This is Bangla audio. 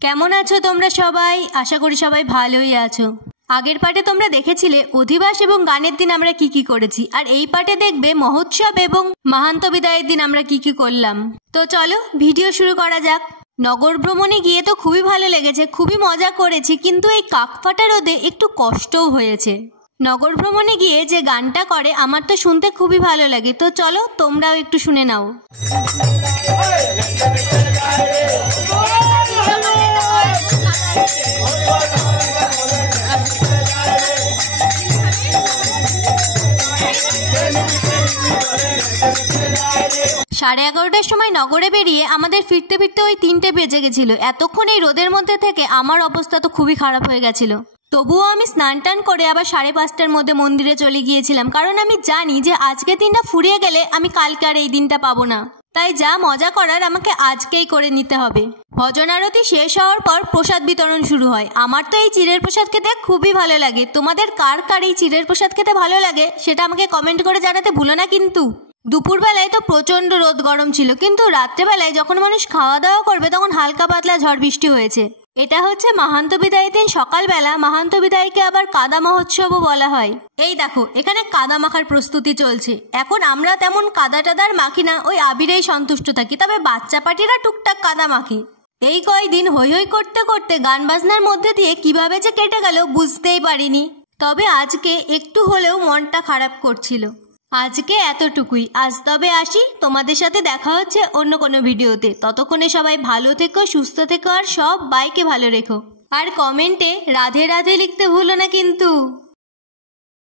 কেমন আছো তোমরা সবাই? আশা করি সবাই ভালোই আছো। আগের পার্টে তোমরা দেখেছিলে অধিবাস এবং গানের দিন আমরা কি কি করেছি, আর এই পার্টে দেখবে মহোৎসব এবং মহান্ত বিদায়ের দিন আমরা কি কি করলাম। তো চলো ভিডিও শুরু করা যাক। নগর ভ্রমণে গিয়ে তো খুবই ভালো লেগেছে, খুবই মজা করেছি, কিন্তু এই কাকফাটা রোদে একটু কষ্টও হয়েছে। নগর ভ্রমণে গিয়ে যে গানটা করে আমার তো শুনতে খুবই ভালো লাগে, তো চলো তোমরাও একটু শুনে নাও। সাড়ে 11টার সময় নগরে বেরিয়ে আমাদের ফিরতে ফিরতে ওই 3টে বেজে গেছিল। এতক্ষণ এই রোদের মধ্যে থেকে আমার অবস্থা তো খুবই খারাপ হয়ে গেছিল। তবুও আমি স্নান টান করে আবার 5:30টার মধ্যে মন্দিরে চলে গিয়েছিলাম, কারণ আমি জানি যে আজকে দিনটা ফুরিয়ে গেলে আমি কালকে আর এই দিনটা পাবো না। তাই যা মজা করার আমাকে আজকেই করে নিতে হবে। ভজন আরতি শেষ হওয়ার পর প্রসাদ বিতরণ শুরু হয়। আমার তো এই চিড়ের প্রসাদ খেতে খুবই ভালো লাগে। তোমাদের কার কার এই চিড়ের প্রসাদ খেতে ভালো লাগে সেটা আমাকে কমেন্ট করে জানাতে ভুলো না কিন্তু। দুপুরবেলায় তো প্রচণ্ড রোদ গরম ছিল, কিন্তু রাত্রেবেলায় যখন মানুষ খাওয়া দাওয়া করবে তখন হালকা পাতলা ঝড় বৃষ্টি হয়েছে। এটা হচ্ছে মাহান্ত বিদায়ের দিন সকালবেলা। মাহান্ত বিদায়কে আবার কাদা মহোৎসবও বলা হয়। এই দেখো এখানে কাদা মাখার প্রস্তুতি চলছে। এখন আমরা তেমন কাদা টাদার মাখি না, ওই আবিরেই সন্তুষ্ট থাকি, তবে বাচ্চা পাটিরা টুকটাক কাদা মাখে। এই কয়দিন হই হই করতে করতে গান বাজনার মধ্যে দিয়ে কিভাবে যে কেটে গেল বুঝতেই পারিনি। তবে আজকে একটু হলেও মনটা খারাপ করছিল। আজকে এতটুকুই। আজ তবে আসি, তোমাদের সাথে দেখা হচ্ছে অন্য কোনো ভিডিওতে। ততক্ষণে সবাই ভালো থেকো, সুস্থ থেকো, আর সব বাইকে ভালো রেখো। আর কমেন্টে রাধে রাধে লিখতে ভুলো না কিন্তু।